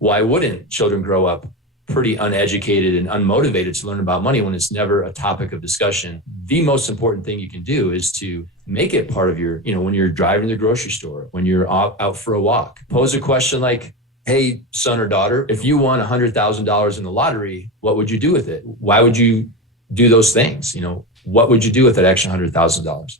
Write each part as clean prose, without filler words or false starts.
why wouldn't children grow up pretty uneducated and unmotivated to learn about money when it's never a topic of discussion? The most important thing you can do is to make it part of your, when you're driving to the grocery store, when you're out for a walk. Pose a question like, hey, son or daughter, if you won $100,000 in the lottery, what would you do with it? Why would you do those things? What would you do with that extra $100,000?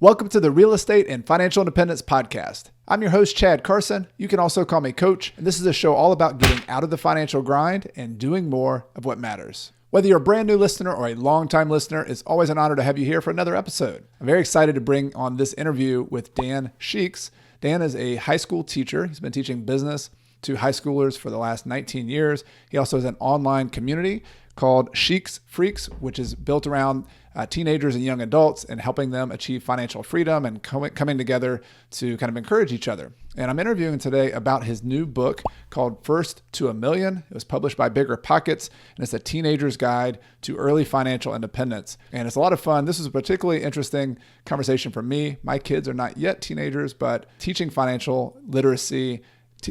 Welcome to the Real Estate and Financial Independence Podcast. I'm your host, Chad Carson. You can also call me Coach, and this is a show all about getting out of the financial grind and doing more of what matters. Whether you're a brand new listener or a longtime listener, it's always an honor to have you here for another episode. I'm very excited to bring on this interview with Dan Sheeks. Dan is a high school teacher. He's been teaching business to high schoolers for the last 19 years. He also has an online community called Sheeks Freaks, which is built around teenagers and young adults and helping them achieve financial freedom and coming together to kind of encourage each other. And I'm interviewing today about his new book called First to a Million. It was published by BiggerPockets, and it's a teenager's guide to early financial independence. And it's a lot of fun. This is a particularly interesting conversation for me. My kids are not yet teenagers, but teaching financial literacy,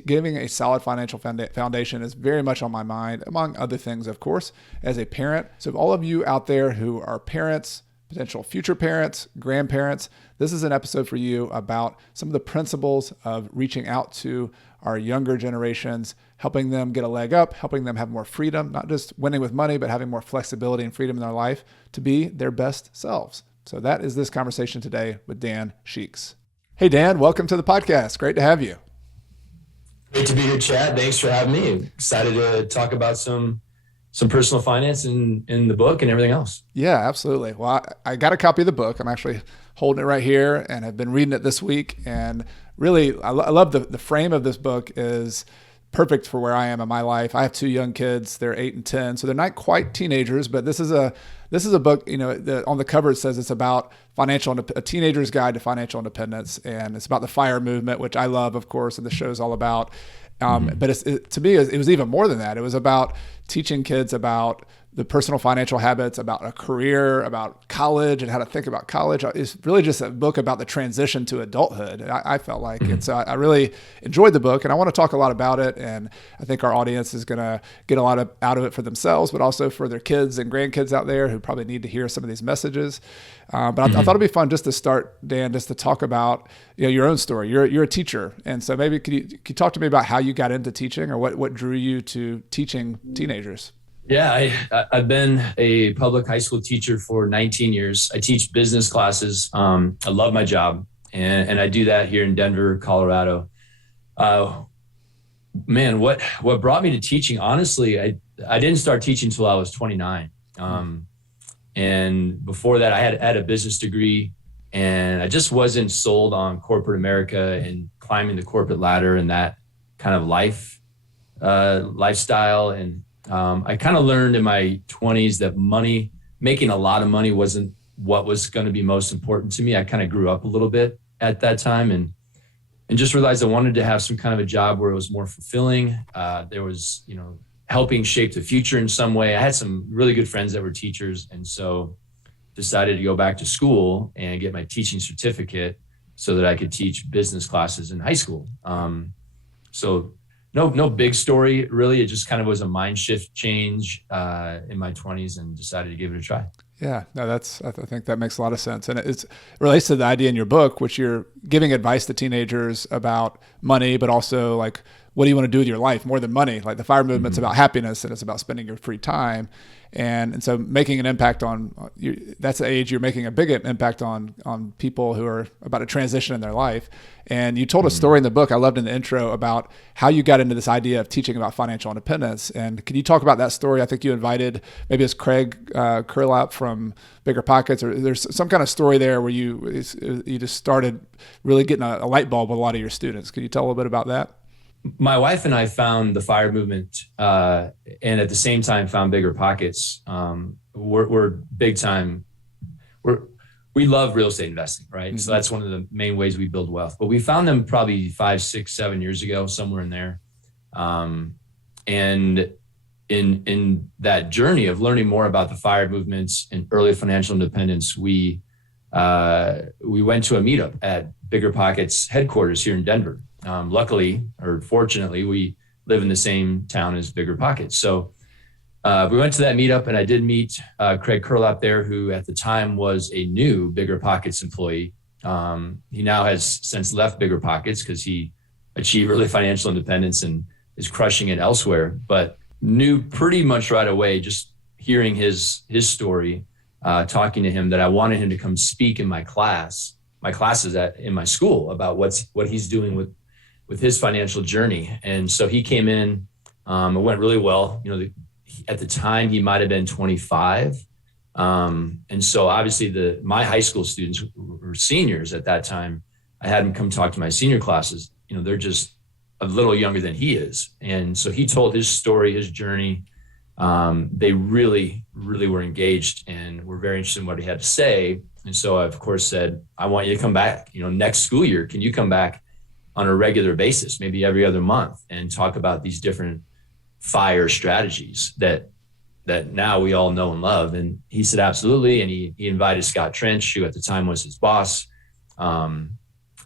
giving a solid financial foundation is very much on my mind, among other things, of course, as a parent. So if all of you out there who are parents, potential future parents, grandparents, this is an episode for you about some of the principles of reaching out to our younger generations, helping them get a leg up, helping them have more freedom, not just winning with money, but having more flexibility and freedom in their life to be their best selves. So that is this conversation today with Dan Sheeks. Hey, Dan, welcome to the podcast. Great to have you. Great to be here, Chad. Thanks for having me. Excited to talk about some personal finance in the book and everything else. Yeah, absolutely. Well, I got a copy of the book. I'm actually holding it right here and I've been reading it this week. And really, I love the frame of this book is perfect for where I am in my life. I have two young kids. They're 8 and 10, so they're not quite teenagers, but this is a book, on the cover it says it's about a teenager's guide to financial independence, and it's about the FIRE movement, which I love, of course, and the show's all about. But to me, it was even more than that. It was about teaching kids about the personal financial habits, about a career, about college and how to think about college. It's really just a book about the transition to adulthood. I felt like it. So I really enjoyed the book and I want to talk a lot about it. And I think our audience is going to get a lot out of it for themselves, but also for their kids and grandkids out there who probably need to hear some of these messages. But I thought it'd be fun just to start, Dan, just to talk about your own story. You're a teacher. And so maybe could you talk to me about how you got into teaching or what drew you to teaching teenagers? Yeah, I've been a public high school teacher for 19 years. I teach business classes. I love my job, and I do that here in Denver, Colorado. Man, what brought me to teaching? Honestly, I didn't start teaching until I was 29. And before that, I had a business degree, and I just wasn't sold on corporate America and climbing the corporate ladder and that kind of lifestyle. And I kind of learned in my 20s that making a lot of money wasn't what was going to be most important to me. I kind of grew up a little bit at that time and just realized I wanted to have some kind of a job where it was more fulfilling. There was, helping shape the future in some way. I had some really good friends that were teachers, and so decided to go back to school and get my teaching certificate so that I could teach business classes in high school. So no big story, really. It just kind of was a mind shift change in my 20s and decided to give it a try. Yeah, no, I think that makes a lot of sense. And it relates to the idea in your book, which you're giving advice to teenagers about money, but also like, what do you want to do with your life more than money? Like the FIRE movement's about happiness and it's about spending your free time. And so making an impact that's the age you're making a big impact on people who are about to transition in their life. And you told a story in the book I loved in the intro about how you got into this idea of teaching about financial independence. And can you talk about that story? I think you invited, maybe it's Craig Curlap from BiggerPockets, or there's some kind of story there where you just started really getting a light bulb with a lot of your students. Can you tell a little bit about that? My wife and I found the FIRE movement and at the same time found BiggerPockets. We're big time. We love real estate investing, right? Mm-hmm. So that's one of the main ways we build wealth. But we found them probably 5, 6, 7 years ago, somewhere in there. And in that journey of learning more about the FIRE movements and early financial independence, we we went to a meetup at BiggerPockets headquarters here in Denver. Luckily, or fortunately, we live in the same town as BiggerPockets. So we went to that meetup, and I did meet Craig Curlap there, who at the time was a new BiggerPockets employee. He now has since left BiggerPockets because he achieved early financial independence and is crushing it elsewhere, but knew pretty much right away, just hearing his story, talking to him, that I wanted him to come speak in my classes in my school about what he's doing with his financial journey. And so he came in, it went really well. At the time he might've been 25. And so obviously my high school students were seniors at that time. I had him come talk to my senior classes. They're just a little younger than he is. And so he told his story, his journey. They really, really were engaged and were very interested in what he had to say. And so I, of course, said, I want you to come back, next school year. Can you come back on a regular basis, maybe every other month, and talk about these different FIRE strategies that now we all know and love? And he said, absolutely. And he invited Scott Trench, who at the time was his boss. And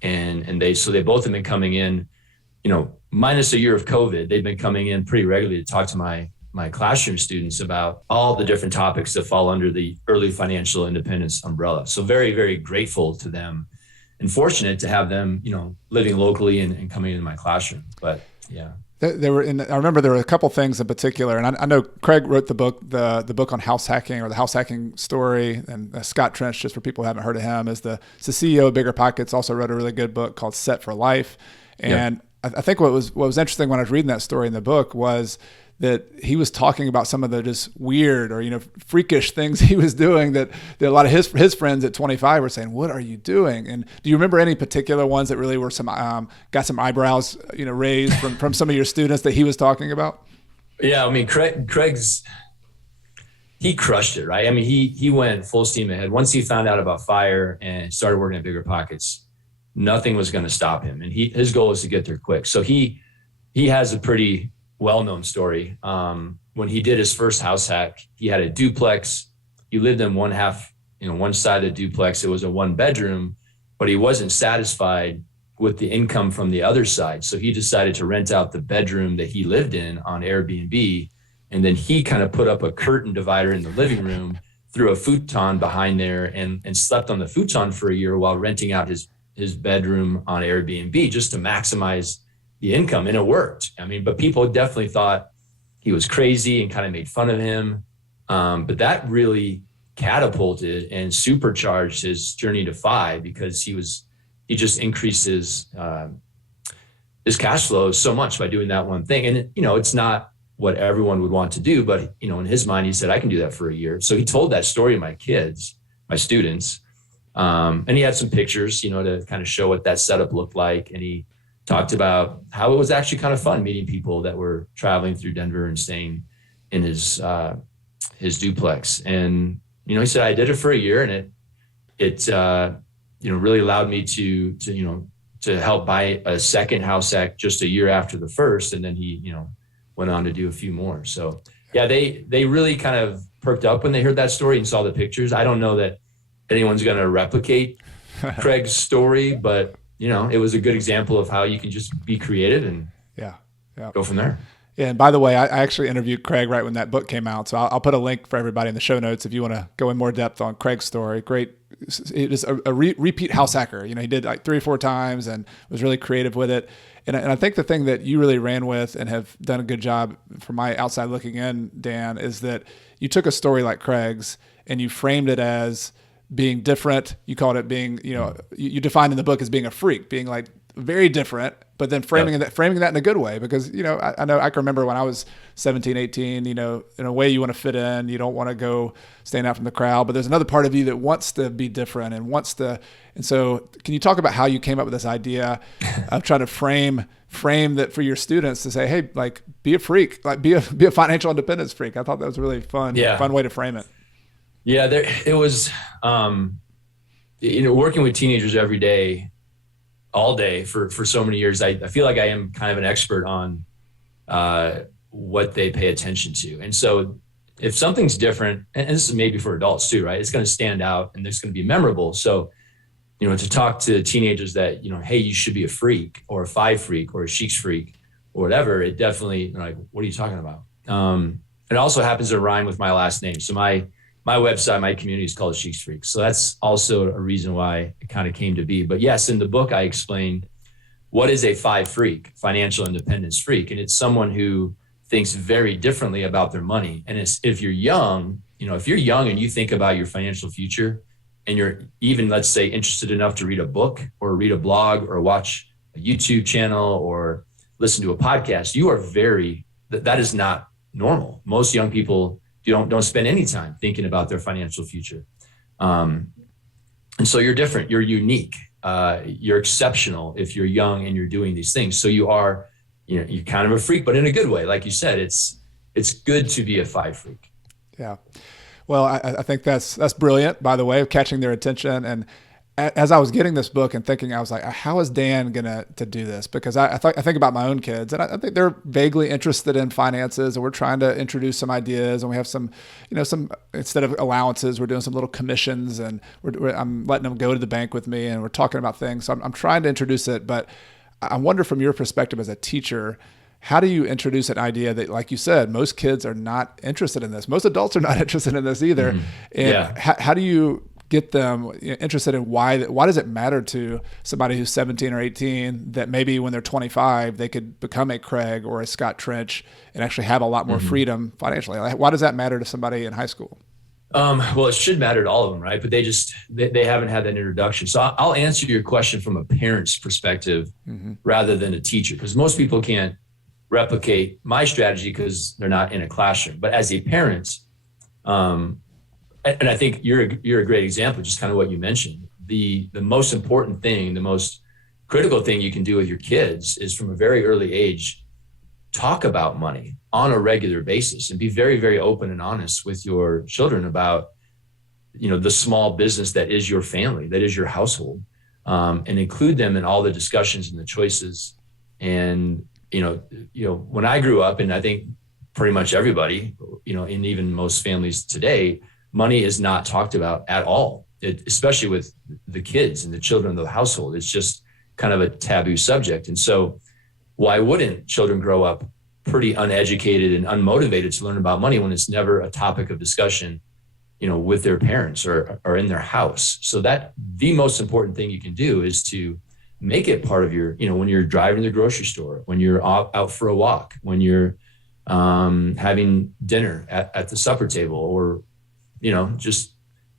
they both have been coming in, minus a year of COVID, they've been coming in pretty regularly to talk to my classroom students about all the different topics that fall under the early financial independence umbrella. So very, very grateful to them and fortunate to have them, living locally and coming into my classroom. But yeah. I remember there were a couple things in particular, and I know Craig wrote the book on house hacking, or the house hacking story, and Scott Trench, just for people who haven't heard of him, is the CEO of BiggerPockets, also wrote a really good book called Set for Life. And yeah. I think what was interesting when I was reading that story in the book was that he was talking about some of the just weird or freakish things he was doing that a lot of his friends at 25 were saying, "What are you doing?" And do you remember any particular ones that really were got some eyebrows raised from some of your students that he was talking about? Yeah, I mean, Craig's he crushed it, right? I mean, he went full steam ahead. Once he found out about FIRE and started working at BiggerPockets, nothing was going to stop him, and his goal was to get there quick. So he has a pretty well-known story. When he did his first house hack, he had a duplex. He lived in one side of the duplex. It was a 1-bedroom, but he wasn't satisfied with the income from the other side. So he decided to rent out the bedroom that he lived in on Airbnb. And then he kind of put up a curtain divider in the living room, threw a futon behind there, and slept on the futon for a year while renting out his bedroom on Airbnb just to maximize the income. And it worked. I mean, but people definitely thought he was crazy and kind of made fun of him. But that really catapulted and supercharged his journey to FI, because he just increased his cash flow so much by doing that one thing. And it's not what everyone would want to do, but in his mind, he said, I can do that for a year. So he told that story to my students. And he had some pictures, to kind of show what that setup looked like. And he talked about how it was actually kind of fun meeting people that were traveling through Denver and staying in his duplex. And, he said, I did it for a year, and it really allowed me to help buy a second house hack just a year after the first. And then he, went on to do a few more. So yeah, they really kind of perked up when they heard that story and saw the pictures. I don't know that anyone's going to replicate Craig's story, but it was a good example of how you can just be creative and go from there. Yeah, and by the way, I actually interviewed Craig right when that book came out, so I'll put a link for everybody in the show notes if you want to go in more depth on Craig's story. Great, it is a repeat house hacker. He did like 3 or 4 times and was really creative with it. And I think the thing that you really ran with and have done a good job from my outside looking in, Dan, is that you took a story like Craig's and you framed it as being different. You called it being, you defined in the book as being a freak, being like very different, but then framing that in a good way, because, I know I can remember when I was 17, 18, in a way you want to fit in, you don't want to go stand out from the crowd, but there's another part of you that wants to be different and so can you talk about how you came up with this idea of trying to frame that for your students to say, hey, like, be a freak, like be a financial independence freak? I thought that was a really fun way to frame it. Yeah, it was, working with teenagers every day, all day for so many years, I feel like I am kind of an expert on what they pay attention to. And so if something's different, and this is maybe for adults too, right? It's going to stand out and it's going to be memorable. So, to talk to teenagers that, hey, you should be a freak or a 5 freak or a Sheeks freak or whatever, it definitely, like, what are you talking about? It also happens to rhyme with my last name. So my website, my community is called Sheeks Freaks. So that's also a reason why it kind of came to be. But yes, in the book, I explain what is a 5 freak, financial independence freak. And it's someone who thinks very differently about their money. And if you're young, and you think about your financial future and you're even, let's say, interested enough to read a book or read a blog or watch a YouTube channel or listen to a podcast, you are that is not normal. Most young people don't spend any time thinking about their financial future. And so you're different, you're unique, you're exceptional if you're young and you're doing these things. So you are, you're kind of a freak, but in a good way. Like you said, it's good to be a 5 freak. Yeah. Well, I think that's brilliant, by the way, of catching their attention. And as I was getting this book and thinking, I was like, how is Dan gonna to do this? Because I think about my own kids, and I think they're vaguely interested in finances, and we're trying to introduce some ideas, and we have some instead of allowances, we're doing some little commissions, and I'm letting them go to the bank with me, and we're talking about things. So I'm trying to introduce it, but I wonder from your perspective as a teacher, how do you introduce an idea that, like you said, most kids are not interested in this. Most adults are not interested in this either. Mm-hmm. And how do you get them interested in why does it matter to somebody who's 17 or 18 that maybe when they're 25, they could become a Craig or a Scott Trench and actually have a lot more freedom financially? Why does that matter to somebody in high school? Well, it should matter to all of them, right? But they haven't had that introduction. So I'll answer your question from a parent's perspective rather than a teacher, because most people can't replicate my strategy because they're not in a classroom. But as a parent, and I think you're a great example, just kind of what you mentioned. The most important thing, the most critical thing you can do with your kids is from a very early age, talk about money on a regular basis and be very, very open and honest with your children about, the small business that is your family, that is your household, and include them in all the discussions and the choices. And, when I grew up, and I think pretty much everybody, and even most families today, money is not talked about at all, especially with the kids and the children of the household. It's just kind of a taboo subject. And so why wouldn't children grow up pretty uneducated and unmotivated to learn about money when it's never a topic of discussion, with their parents or in their house? So that the most important thing you can do is to make it part of your, when you're driving to the grocery store, when you're out for a walk, when you're having dinner at the supper table, or, just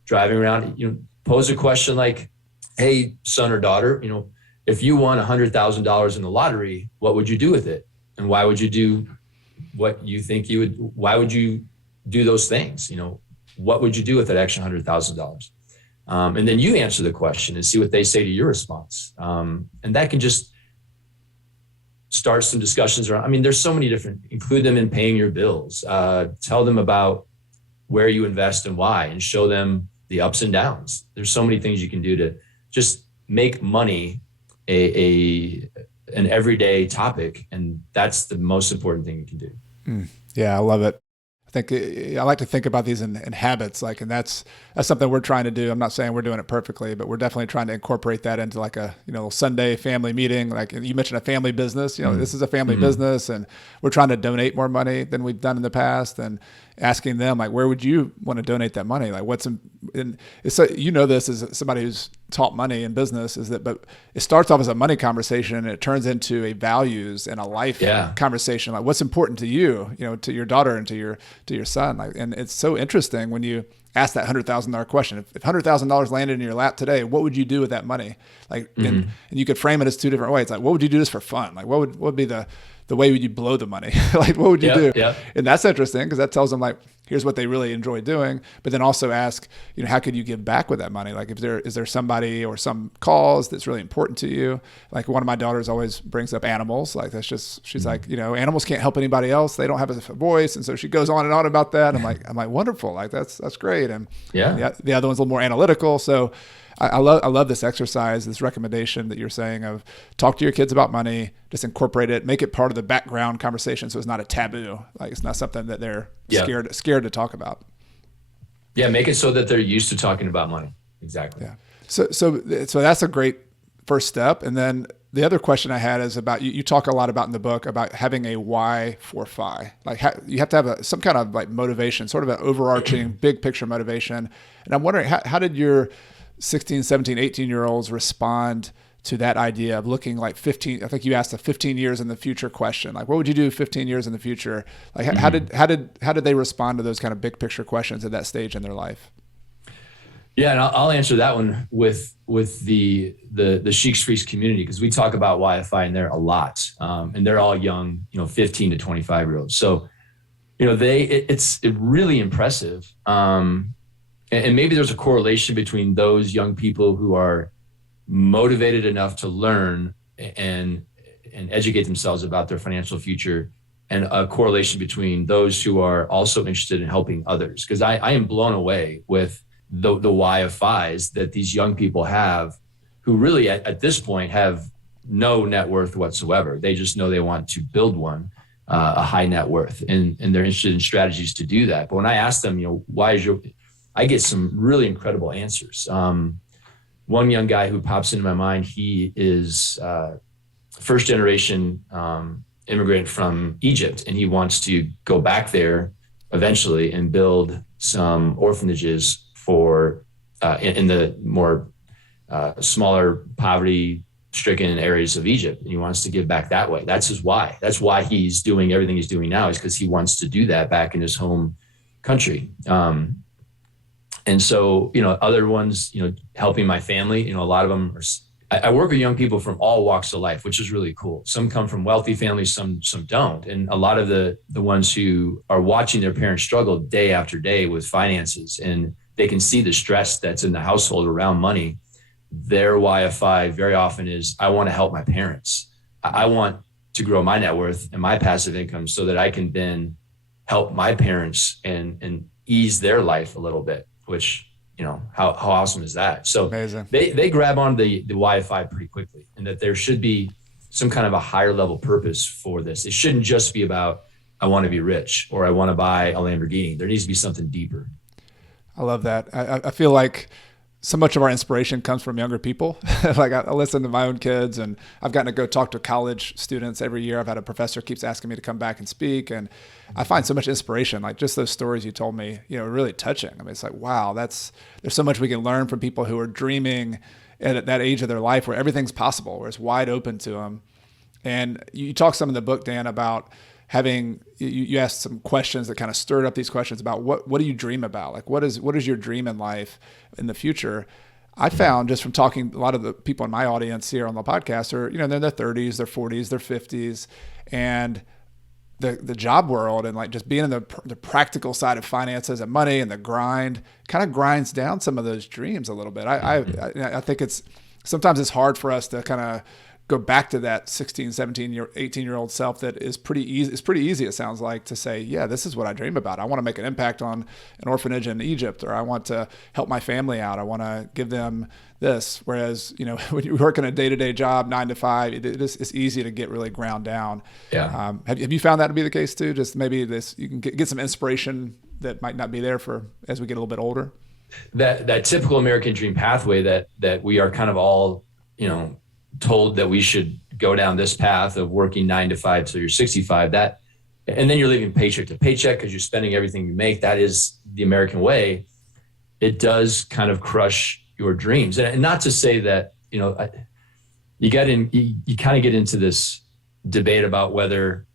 driving around, pose a question like, hey, son or daughter, if you won $100,000 in the lottery, what would you do with it? And why would you do what you think you would? Why would you do those things? What would you do with that extra $100,000? And then you answer the question and see what they say to your response. And that can just start some discussions around. There's so many different, include them in paying your bills, tell them about where you invest and why, and show them the ups and downs. There's so many things you can do to just make money an everyday topic. And that's the most important thing you can do. Yeah, I love it. I like to think about these in habits, and that's something we're trying to do. I'm not saying we're doing it perfectly, but we're definitely trying to incorporate that into like a, Sunday family meeting. Like you mentioned, a family business, this is a family business, and we're trying to donate more money than we've done in the past, and asking them, like, where would you want to donate that money? Like what's in it's so, this as somebody who's taught money in business, but it starts off as a money conversation and it turns into a values and a life conversation. Like what's important to you, to your daughter and to your son. And it's so interesting when you ask that $100,000 question. If $100,000 landed in your lap today, what would you do with that money? And you could frame it as two different ways. Like, what would you do this for fun? Like, what would be the way would you blow the money? Like, what would you do? Yeah. And that's interesting because that tells them, like, here's what they really enjoy doing. But then also ask, how could you give back with that money? Like, is there somebody or some cause that's really important to you? Like one of my daughters always brings up animals. Like she's like, animals can't help anybody else. They don't have a voice. And so she goes on and on about that. I'm like, wonderful. Like that's great. And the other one's a little more analytical. So I love this exercise, this recommendation that you're saying of talk to your kids about money, just incorporate it, make it part of the background conversation so it's not a taboo. Like it's not something that they're scared to talk about. Yeah, make it so that they're used to talking about money. Exactly. Yeah. So that's a great first step. And then the other question I had is about you talk a lot about in the book about having a why for FI. Like you have to have some kind of like motivation, sort of an overarching big picture motivation. And I'm wondering how did your 16, 17, 18-year-olds respond to that idea of looking like 15? I think you asked a 15 years in the future question. Like, what would you do 15 years in the future? Like, how did they respond to those kind of big picture questions at that stage in their life? Yeah, and I'll answer that one with the Sheeks Freaks community, because we talk about YFI in there a lot, and they're all young, 15 to 25-year-olds. So, it's really impressive, and maybe there's a correlation between those young people who are motivated enough to learn and educate themselves about their financial future, and a correlation between those who are also interested in helping others. Because I am blown away with the why of FIs that these young people have, who really at this point have no net worth whatsoever. They just know they want to build one, a high net worth, and they're interested in strategies to do that. But when I ask them, why is I get some really incredible answers. One young guy who pops into my mind, he is first generation immigrant from Egypt, and he wants to go back there eventually and build some orphanages for in the more smaller poverty-stricken areas of Egypt. And he wants to give back that way. That's his why. That's why he's doing everything he's doing now, is because he wants to do that back in his home country. And so, other ones, helping my family, a lot of them are, I work with young people from all walks of life, which is really cool. Some come from wealthy families, some don't. And a lot of the ones who are watching their parents struggle day after day with finances, and they can see the stress that's in the household around money. Their YFI very often is, I want to help my parents. I want to grow my net worth and my passive income so that I can then help my parents and ease their life a little bit, which, how awesome is that? So amazing. They grab on the YFI pretty quickly, and that there should be some kind of a higher level purpose for this. It shouldn't just be about, I want to be rich or I want to buy a Lamborghini. There needs to be something deeper. I love that. I feel like so much of our inspiration comes from younger people. Like I listen to my own kids, and I've gotten to go talk to college students every year. I've had a professor keeps asking me to come back and speak, and I find so much inspiration. Like just those stories you told me, really touching. I mean, it's like, wow, there's so much we can learn from people who are dreaming at that age of their life where everything's possible, where it's wide open to them. And you talk some in the book, Dan, about you asked some questions that kind of stirred up these questions about what do you dream about? Like what is your dream in life in the future? I found just from talking, a lot of the people in my audience here on the podcast are, they're in their 30s, their 40s, their 50s, and the job world and like just being in the practical side of finances and money and the grind kind of grinds down some of those dreams a little bit. I think sometimes it's hard for us to kind of go back to that 16, 17, 18-year-old self that is pretty easy. It's pretty easy, it sounds like, to say, yeah, this is what I dream about. I want to make an impact on an orphanage in Egypt, or I want to help my family out. I want to give them this. Whereas, when you work in a day-to-day job, 9 to 5, it's easy to get really ground down. Yeah. Have you found that to be the case too? Just maybe you can get some inspiration that might not be there as we get a little bit older? That typical American dream pathway that we are kind of all, told that we should go down this path of working 9 to 5 till you're 65, and then you're living paycheck to paycheck because you're spending everything you make. That is the American way. It does kind of crush your dreams. And not to say that, you kind of get into this debate about whether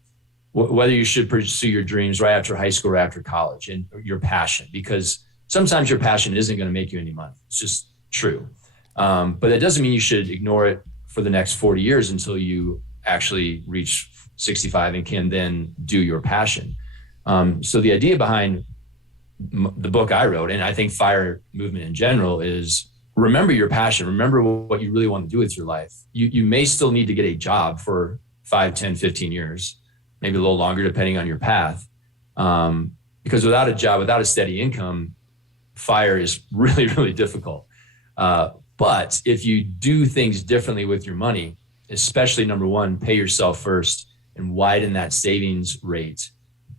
you should pursue your dreams right after high school or after college and your passion, because sometimes your passion isn't going to make you any money. It's just true. But that doesn't mean you should ignore it for the next 40 years until you actually reach 65 and can then do your passion. So the idea behind the book I wrote, and I think FIRE movement in general, is remember your passion. Remember what you really want to do with your life. You may still need to get a job for 5, 10, 15 years, maybe a little longer, depending on your path. Because without a job, without a steady income, FIRE is really, really difficult. But if you do things differently with your money, especially number one, pay yourself first and widen that savings rate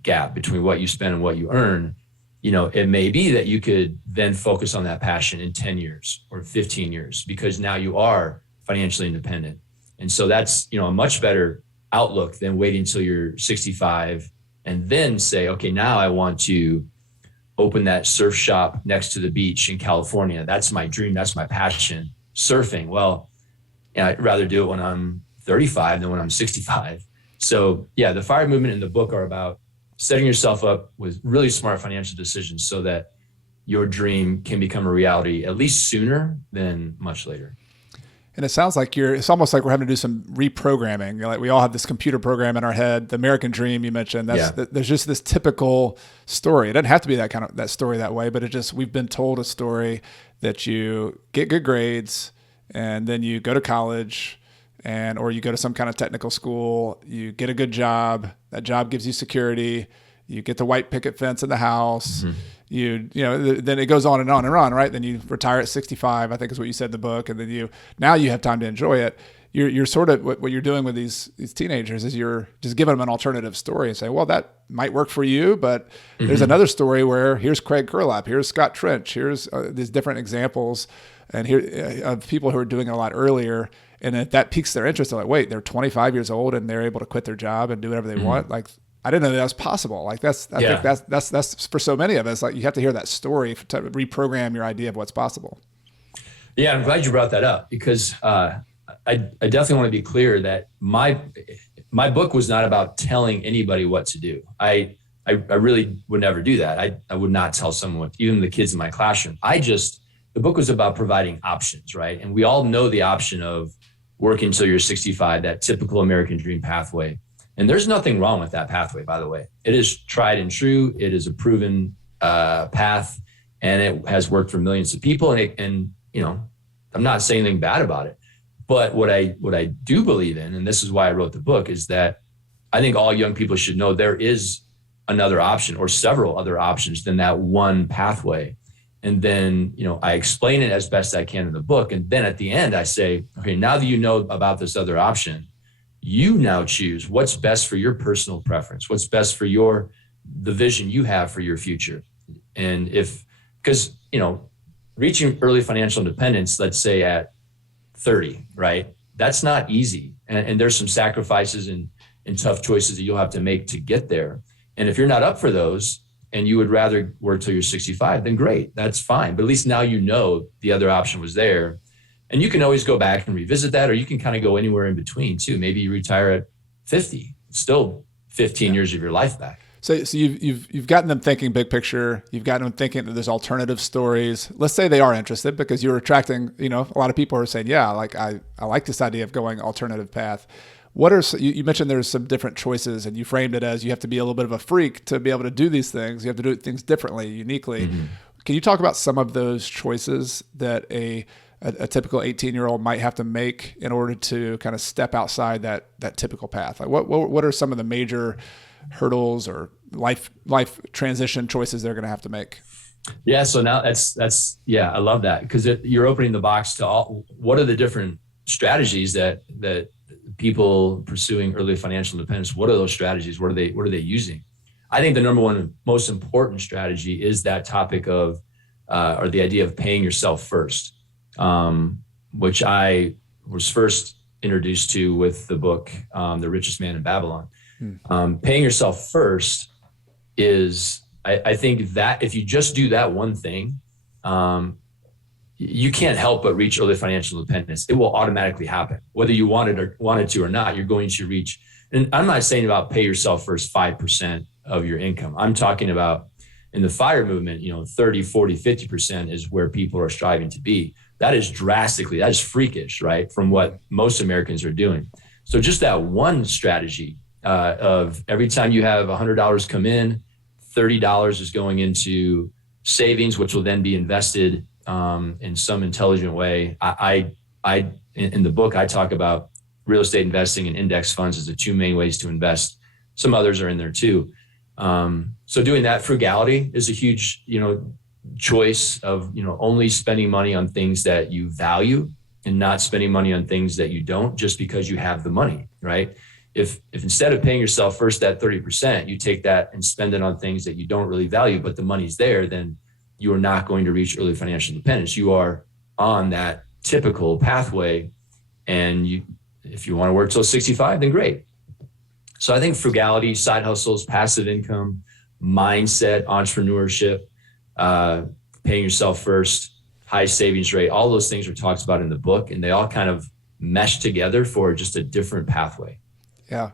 gap between what you spend and what you earn, it may be that you could then focus on that passion in 10 years or 15 years, because now you are financially independent. And so that's, a much better outlook than waiting until you're 65 and then say, okay, now I want to open that surf shop next to the beach in California. That's my dream. That's my passion, surfing. Well, I'd rather do it when I'm 35 than when I'm 65. So yeah, the FIRE movement and the book are about setting yourself up with really smart financial decisions so that your dream can become a reality at least sooner than much later. And it sounds like it's almost like we're having to do some reprogramming. Like we all have this computer program in our head, the American dream you mentioned. There's just this typical story. It doesn't have to be that story that way, but we've been told a story that you get good grades and then you go to college or you go to some kind of technical school, you get a good job. That job gives you security. You get the white picket fence in the house. Mm-hmm. Then it goes on and on and on, right? Then you retire at 65, I think is what you said in the book. And then now you have time to enjoy it. You're sort of, what you're doing with these teenagers is you're just giving them an alternative story and saying, well, that might work for you, but there's another story where here's Craig Curlap, here's Scott Trench, here's these different examples and here of people who are doing it a lot earlier. And if that piques their interest, they're like, wait, they're 25 years old and they're able to quit their job and do whatever they want. Like, I didn't know that was possible. Like I think that's for so many of us, like you have to hear that story to reprogram your idea of what's possible. Yeah. I'm glad you brought that up because, I definitely want to be clear that my book was not about telling anybody what to do. I really would never do that. I would not tell someone, even the kids in my classroom. The book was about providing options, right? And we all know the option of working until you're 65, that typical American dream pathway. And there's nothing wrong with that pathway, by the way. It is tried and true. It is a proven path, and it has worked for millions of people. And I'm not saying anything bad about it. But what I do believe in, and this is why I wrote the book, is that I think all young people should know there is another option or several other options than that one pathway. And then, I explain it as best I can in the book. And then at the end, I say, okay, now that you know about this other option, you now choose what's best for your personal preference, what's best for the vision you have for your future. And because reaching early financial independence, let's say at 30, right? That's not easy. And there's some sacrifices and tough choices that you'll have to make to get there. And if you're not up for those and you would rather work till you're 65, then great, that's fine. But at least now the other option was there. And you can always go back and revisit that, or you can kind of go anywhere in between too. Maybe you retire at 50, still 15 years of your life back. So you've gotten them thinking big picture. You've gotten them thinking that there's alternative stories. Let's say they are interested because you're attracting, a lot of people are saying, yeah, like I like this idea of going alternative path. You mentioned there's some different choices, and you framed it as you have to be a little bit of a freak to be able to do these things. You have to do things differently, uniquely. Mm-hmm. Can you talk about some of those choices that a typical 18-year-old might have to make in order to kind of step outside that typical path? Like what are some of the major hurdles or life transition choices they're going to have to make? Yeah. So now that's I love that because you're opening the box to what are the different strategies that people pursuing early financial independence, what are those strategies? What are they using? I think the number one most important strategy is that topic of, or the idea of paying yourself first, which I was first introduced to with the book, The Richest Man in Babylon. Paying yourself first is, I think that if you just do that one thing, you can't help but reach early financial independence. It will automatically happen. Whether you wanted to or not, you're going to reach. And I'm not saying about pay yourself first 5% of your income. I'm talking about in the FIRE movement, 30, 40, 50% is where people are striving to be. That is freakish, right? From what most Americans are doing. So just that one strategy of every time you have $100 come in, $30 is going into savings, which will then be invested in some intelligent way. In the book, I talk about real estate investing and index funds as the two main ways to invest. Some others are in there too. So doing that, frugality is a huge, choice of, only spending money on things that you value and not spending money on things that you don't just because you have the money, right? If instead of paying yourself first that 30%, you take that and spend it on things that you don't really value, but the money's there, then you are not going to reach early financial independence. You are on that typical pathway. And if you want to work till 65, then great. So I think frugality, side hustles, passive income, mindset, entrepreneurship, paying yourself first, high savings rate, all those things are talked about in the book, and they all kind of mesh together for just a different pathway. Yeah.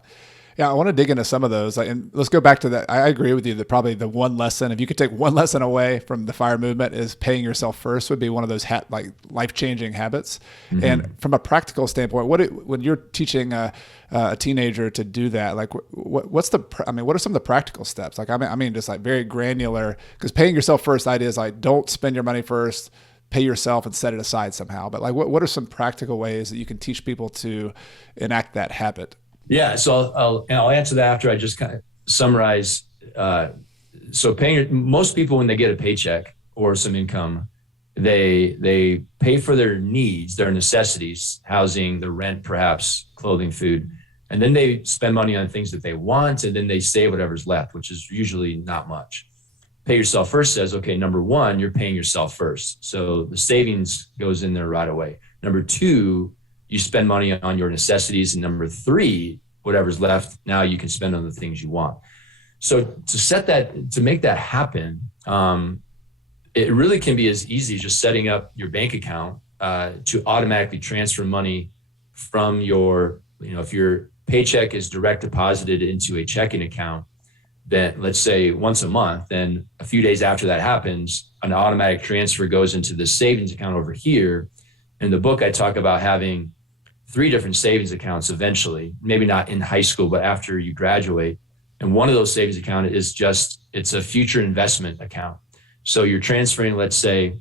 Yeah. I want to dig into some of those. And let's go back to that. I agree with you that probably the one lesson, if you could take one lesson away from the FIRE movement, is paying yourself first would be one of those life-changing habits. Mm-hmm. And from a practical standpoint, when you're teaching a teenager to do that, like what are some of the practical steps? Like, I mean, just like very granular, because paying yourself first idea is like, don't spend your money first, pay yourself and set it aside somehow. But like, what are some practical ways that you can teach people to enact that habit? Yeah, so I'll answer that after I just kind of summarize. So most people, when they get a paycheck or some income, they pay for their needs, their necessities, housing, the rent, perhaps clothing, food, and then they spend money on things that they want, and then they save whatever's left, which is usually not much. Pay yourself first says, okay, number one, you're paying yourself first. So the savings goes in there right away. Number two, you spend money on your necessities. And number three, whatever's left, now you can spend on the things you want. So to make that happen, it really can be as easy as just setting up your bank account to automatically transfer money from if your paycheck is direct deposited into a checking account, then let's say once a month, then a few days after that happens, an automatic transfer goes into the savings account over here. In the book, I talk about having 3 different savings accounts eventually, maybe not in high school, but after you graduate. And one of those savings account it's a future investment account. So you're transferring, let's say,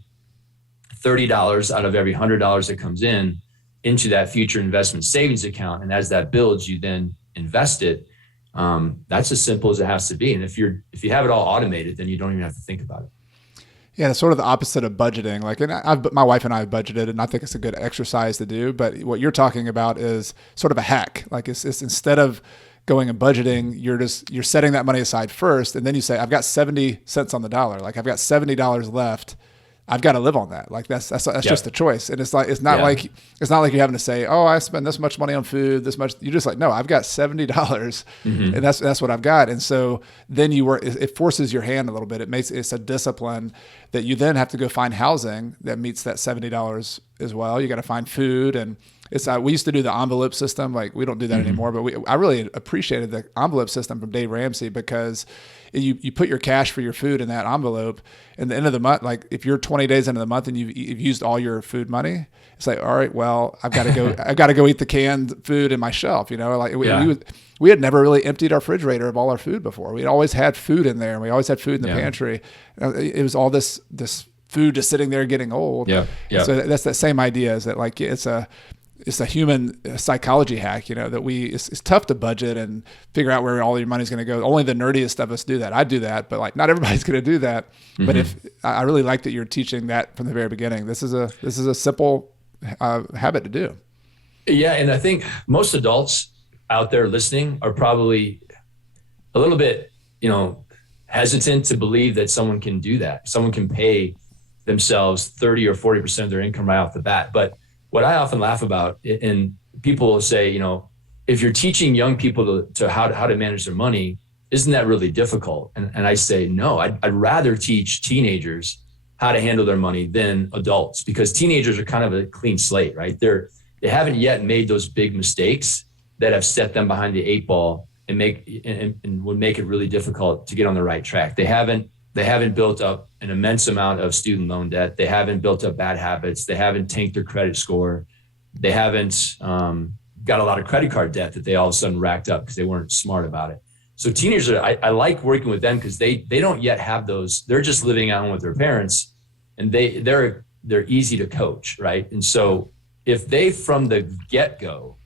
$30 out of every $100 that comes in into that future investment savings account. And as that builds, you then invest it. That's as simple as it has to be. And if you have it all automated, then you don't even have to think about it. Yeah, it's sort of the opposite of budgeting. Like, my wife and I have budgeted, and I think it's a good exercise to do. But what you're talking about is sort of a hack. Like, it's instead of going and budgeting, you're setting that money aside first, and then you say, I've got 70 cents on the dollar. Like, I've got $70 left. I've got to live on that. Like that's just a choice. And it's not like you're having to say, oh, I spend this much money on food, this much. You're just like, no, I've got $70 mm-hmm. and that's what I've got. And so then it forces your hand a little bit. It's a discipline that you then have to go find housing that meets that $70 as well. You got to find food, and we used to do the envelope system. Like, we don't do that mm-hmm. anymore, but I really appreciated the envelope system from Dave Ramsey, because you put your cash for your food in that envelope, and the end of the month, like if you're 20 days into the month and you've used all your food money, it's like, all right, well, I've got to go eat the canned food in my shelf. We had never really emptied our refrigerator of all our food before. We'd always had food in there, and we always had food in the pantry. It was all this food just sitting there getting old. Yeah. So that's that same idea, is that like it's a human psychology hack, that it's tough to budget and figure out where all your money's going to go. Only the nerdiest of us do that. I do that, but like not everybody's going to do that. Mm-hmm. But I really like that you're teaching that from the very beginning. This is a simple habit to do. Yeah. And I think most adults out there listening are probably a little bit, hesitant to believe that someone can do that. Someone can pay themselves 30 or 40% of their income right off the bat. But what I often laugh about, and people say, if you're teaching young people to how to manage their money, isn't that really difficult? And I say, no, I'd rather teach teenagers how to handle their money than adults, because teenagers are kind of a clean slate, right? They haven't yet made those big mistakes that have set them behind the 8 ball and would make it really difficult to get on the right track. They haven't built up an immense amount of student loan debt. They haven't built up bad habits. They haven't tanked their credit score. They haven't got a lot of credit card debt that they all of a sudden racked up because they weren't smart about it. So teenagers, I like working with them because they don't yet have those. They're just living out with their parents, and they're easy to coach, right? And so if they from the get-go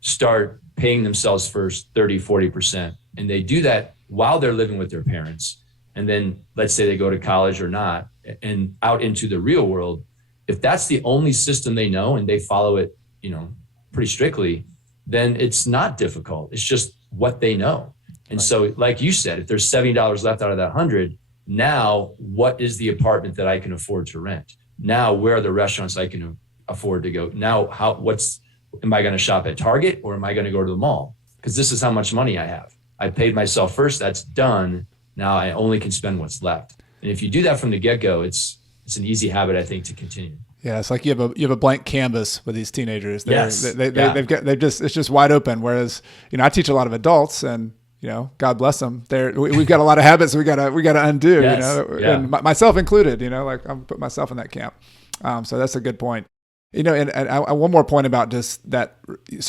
start paying themselves first 30, 40%, and they do that while they're living with their parents, and then let's say they go to college or not, and out into the real world, if that's the only system they know and they follow it, pretty strictly, then it's not difficult. It's just what they know. And so, like you said, if there's $70 left out of that 100, now what is the apartment that I can afford to rent? Now, where are the restaurants I can afford to go? Now, am I going to shop at Target or am I going to go to the mall? Because this is how much money I have. I paid myself first. That's done. Now I only can spend what's left. And if you do that from the get-go, it's an easy habit, I think, to continue. Yeah, it's like you have a blank canvas with these teenagers. Yes. It's just wide open. Whereas, I teach a lot of adults, and God bless them. We've got a lot of habits we gotta undo. Yes. And myself included. Like I'm put myself in that camp. So that's a good point. And one more point about just that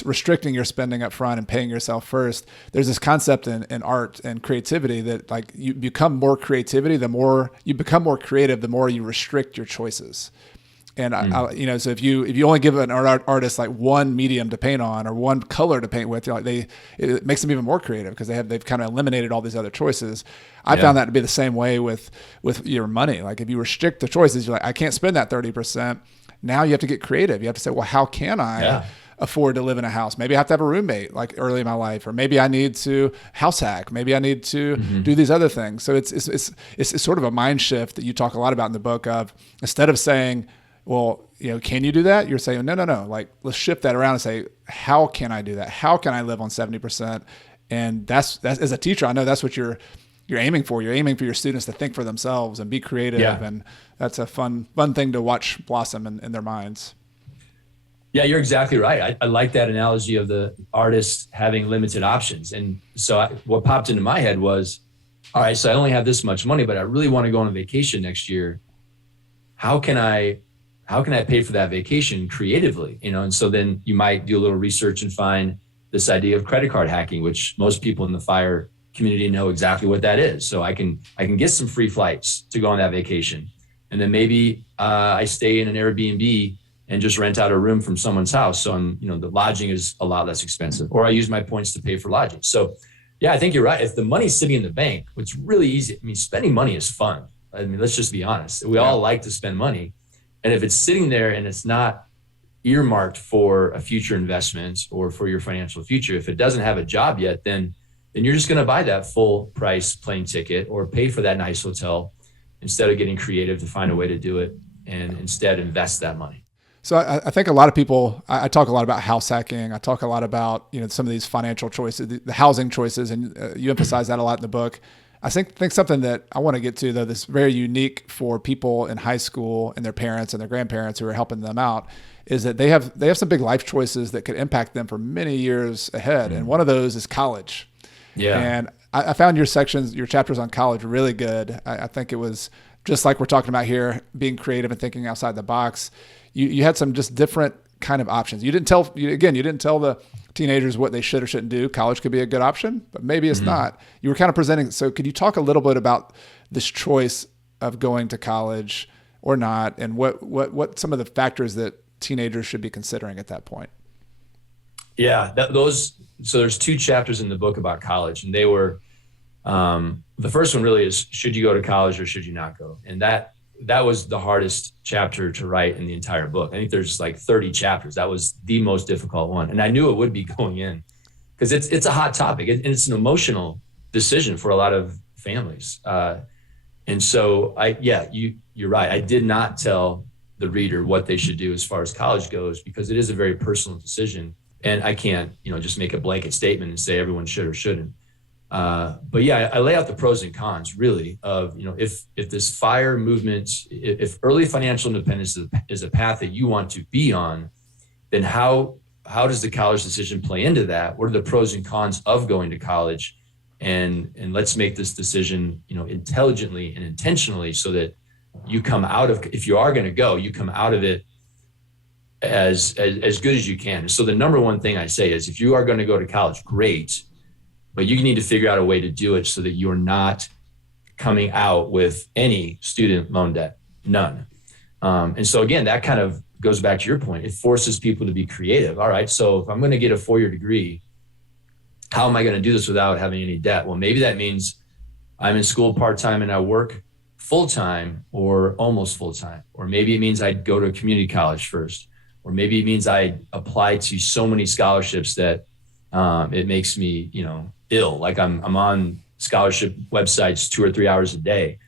restricting your spending up front and paying yourself first. There's this concept in art and creativity that like you become more creative, the more you restrict your choices. And so if you only give an artist like one medium to paint on or one color to paint with, it makes them even more creative because they've kind of eliminated all these other choices. I found that to be the same way with your money. Like if you restrict the choices, you're like, I can't spend that 30%. Now you have to get creative. You have to say, well, how can I afford to live in a house? Maybe I have to have a roommate like early in my life, or maybe I need to house hack. Maybe I need to do these other things. So it's sort of a mind shift that you talk a lot about in the book of, instead of saying, well, can you do that? You're saying, no. Like, let's shift that around and say, how can I do that? How can I live on 70%? And that's as a teacher, I know that's what you're aiming for. You're aiming for your students to think for themselves and be creative. Yeah. And that's a fun thing to watch blossom in their minds. Yeah, you're exactly right. I like that analogy of the artist having limited options. And so what popped into my head was, all right, so I only have this much money, but I really want to go on a vacation next year. How can I pay for that vacation creatively? And so then you might do a little research and find this idea of credit card hacking, which most people in the FIRE community know exactly what that is. So I can get some free flights to go on that vacation. And then maybe I stay in an Airbnb and just rent out a room from someone's house. So the lodging is a lot less expensive, or I use my points to pay for lodging. So yeah, I think you're right. If the money's sitting in the bank, it's really easy. Spending money is fun. Let's just be honest. We all like to spend money. And if it's sitting there and it's not earmarked for a future investment or for your financial future, if it doesn't have a job yet, then you're just going to buy that full price plane ticket or pay for that nice hotel instead of getting creative to find a way to do it and instead invest that money. So I think a lot of people, I talk a lot about house hacking. I talk a lot about, some of these financial choices, the housing choices, and you emphasize that a lot in the book. I think something that I want to get to, though, that's very unique for people in high school and their parents and their grandparents who are helping them out, is that they have some big life choices that could impact them for many years ahead. And one of those is college. Yeah. And I found your chapters on college really good. I think it was just like we're talking about here, being creative and thinking outside the box. You had some just different kind of options. You didn't tell the teenagers what they should or shouldn't do. College could be a good option, but maybe it's not. You were kind of presenting. So could you talk a little bit about this choice of going to college or not, and what some of the factors that teenagers should be considering at that point? Yeah, so there's 2 chapters in the book about college, and they were, the first one really is, should you go to college or should you not go? And that was the hardest chapter to write in the entire book. I think there's like 30 chapters. That was the most difficult one. And I knew it would be going in because it's a hot topic and it's an emotional decision for a lot of families. And so you're right. I did not tell the reader what they should do as far as college goes, because it is a very personal decision. And I can't, just make a blanket statement and say everyone should or shouldn't. But yeah, I lay out the pros and cons really of, if this FIRE movement, if early financial independence is a path that you want to be on, then how does the college decision play into that? What are the pros and cons of going to college? And let's make this decision, intelligently and intentionally, so that you come out of, if you are going to go, you come out of it as good as you can. So the number one thing I say is, if you are going to go to college, great. But you need to figure out a way to do it so that you're not coming out with any student loan debt, none. And so again, that kind of goes back to your point. It forces people to be creative. All right, so if I'm going to get a 4-year degree, how am I going to do this without having any debt? Well, maybe that means I'm in school part-time and I work full-time or almost full-time, or maybe it means I'd go to a community college first, or maybe it means I apply to so many scholarships that it makes me, ill. Like I'm on scholarship websites 2 or 3 hours a day.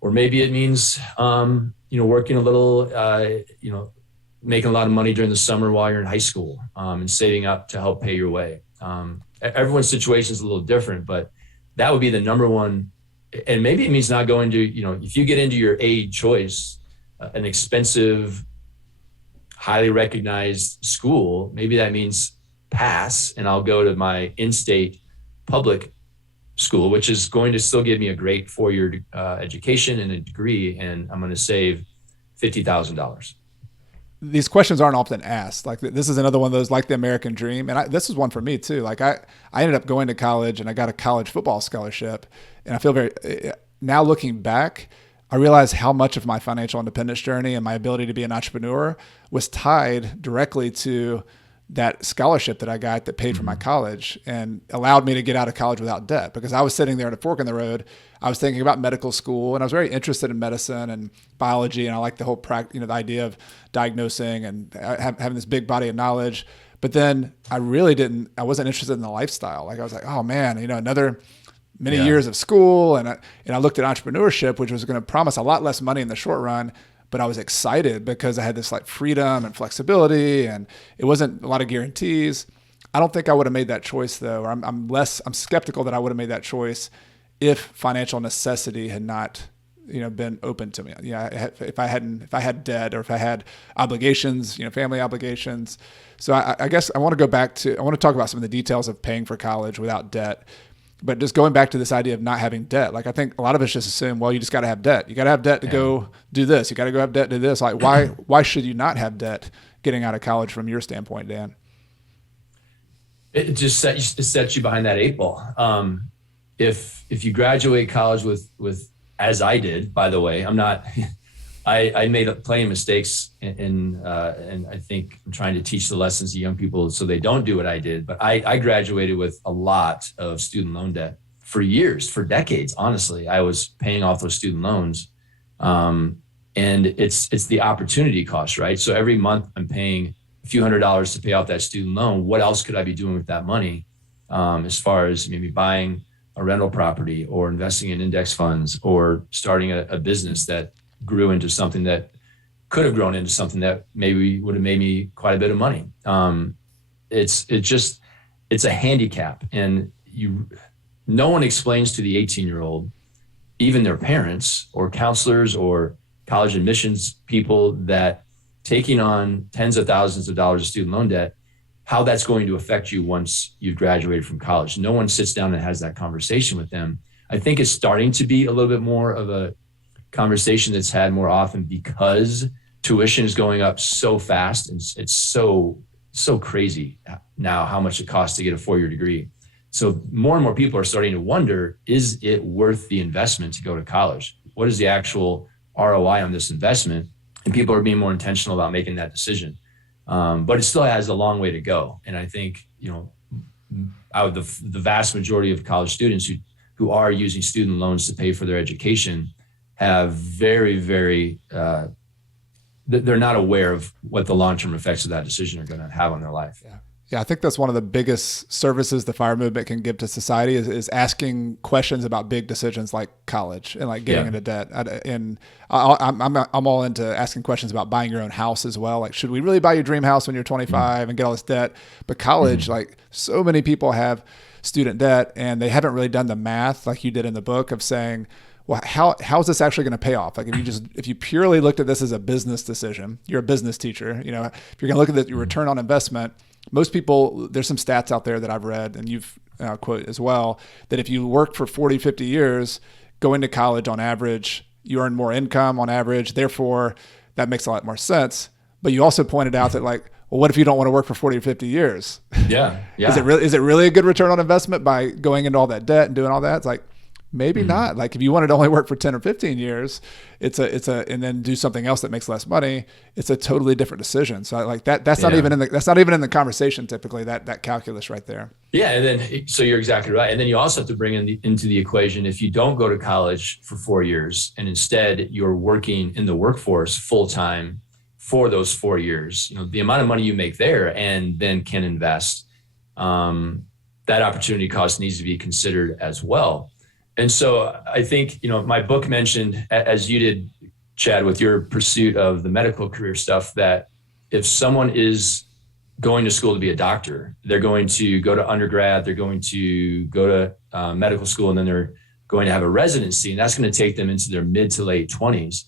Or maybe it means, working a little, making a lot of money during the summer while you're in high school, and saving up to help pay your way. Everyone's situation is a little different, but that would be the number one. And maybe it means not going to, if you get into your A choice, an expensive, highly recognized school, maybe that means pass and I'll go to my in-state public school, which is going to still give me a great 4-year education and a degree, and I'm going to save $50,000. These questions aren't often asked. Like, this is another one of those, like the American dream. And this is one for me too. Like I ended up going to college and I got a college football scholarship, and I feel now looking back, I realized how much of my financial independence journey and my ability to be an entrepreneur was tied directly to that scholarship that I got that paid for my college and allowed me to get out of college without debt, because I was sitting there at a fork in the road. I was thinking about medical school, and I was very interested in medicine and biology. And I like the whole the idea of diagnosing and having this big body of knowledge. But then I wasn't interested in the lifestyle. Like I was like, oh man, another many years of school. And I looked at entrepreneurship, which was going to promise a lot less money in the short run. But I was excited because I had this like freedom and flexibility, and it wasn't a lot of guarantees. I don't think I would have made that choice though, or I'm skeptical that I would have made that choice if financial necessity had not, been open to me. If I had debt, or if I had obligations, family obligations. So I guess I want to talk about some of the details of paying for college without debt. But just going back to this idea of not having debt, like I think a lot of us just assume, well, you just got to have debt. You got to have debt to go do this. You got to go have debt to do this. Like why should you not have debt getting out of college from your standpoint, Dan? It just sets you behind that 8 ball. If you graduate college with, as I did, by the way, I made plenty of mistakes, and I think I'm trying to teach the lessons to young people so they don't do what I did. But I graduated with a lot of student loan debt for years, for decades. Honestly, I was paying off those student loans, and it's the opportunity cost, right? So every month I'm paying a few $100s to pay off that student loan. What else could I be doing with that money? As far as maybe buying a rental property, or investing in index funds, or starting a business that grew into something that could have grown into something that maybe would have made me quite a bit of money. It's a handicap, and no one explains to the 18-year-old, even their parents or counselors or college admissions people, that taking on tens of thousands of dollars of student loan debt, how that's going to affect you once you've graduated from college. No one sits down and has that conversation with them. I think it's starting to be a little bit more of a conversation that's had more often, because tuition is going up so fast, and it's so crazy now how much it costs to get a 4-year degree. So more and more people are starting to wonder, is it worth the investment to go to college? What is the actual ROI on this investment? And people are being more intentional about making that decision. But it still has a long way to go. And I think, out of the vast majority of college students who are using student loans to pay for their education have very, very, they're not aware of what the long-term effects of that decision are going to have on their life. Yeah, I think that's one of the biggest services the FIRE movement can give to society is asking questions about big decisions like college and like getting into debt. And I'm all into asking questions about buying your own house as well. Like, should we really buy your dream house when you're 25 and get all this debt? But college, like so many people have student debt, and they haven't really done the math like you did in the book of saying, well, how is this actually going to pay off? Like if you purely looked at this as a business decision, you're a business teacher, if you're going to look at your return on investment, most people, there's some stats out there that I've read, and you've quote as well, that if you work for 40, 50 years, going to college on average, you earn more income on average. Therefore, that makes a lot more sense. But you also pointed out that well, what if you don't want to work for 40 or 50 years? Yeah. Is it really a good return on investment by going into all that debt and doing all that? It's like, maybe not. Like if you wanted to only work for 10 or 15 years, and then do something else that makes less money, it's a totally different decision. So like that's not even in the conversation typically, that calculus right there. Yeah. And then, so you're exactly right. And then you also have to bring into the equation, if you don't go to college for 4 years and instead you're working in the workforce full-time for those 4 years, the amount of money you make there and then can invest, that opportunity cost needs to be considered as well. And so I think, my book mentioned, as you did, Chad, with your pursuit of the medical career stuff, that if someone is going to school to be a doctor, they're going to go to undergrad, they're going to go to medical school, and then they're going to have a residency, and that's going to take them into their mid to late 20s,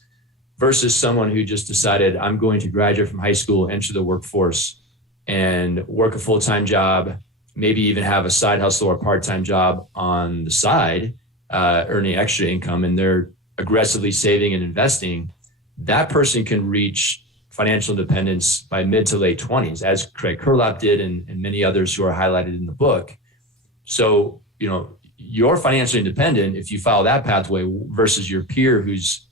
versus someone who just decided, I'm going to graduate from high school, enter the workforce, and work a full-time job, maybe even have a side hustle or part-time job on the side, earning extra income, and they're aggressively saving and investing. That person can reach financial independence by mid to late 20s, as Craig Kurlap did and many others who are highlighted in the book. So, you're financially independent if you follow that pathway versus your peer who's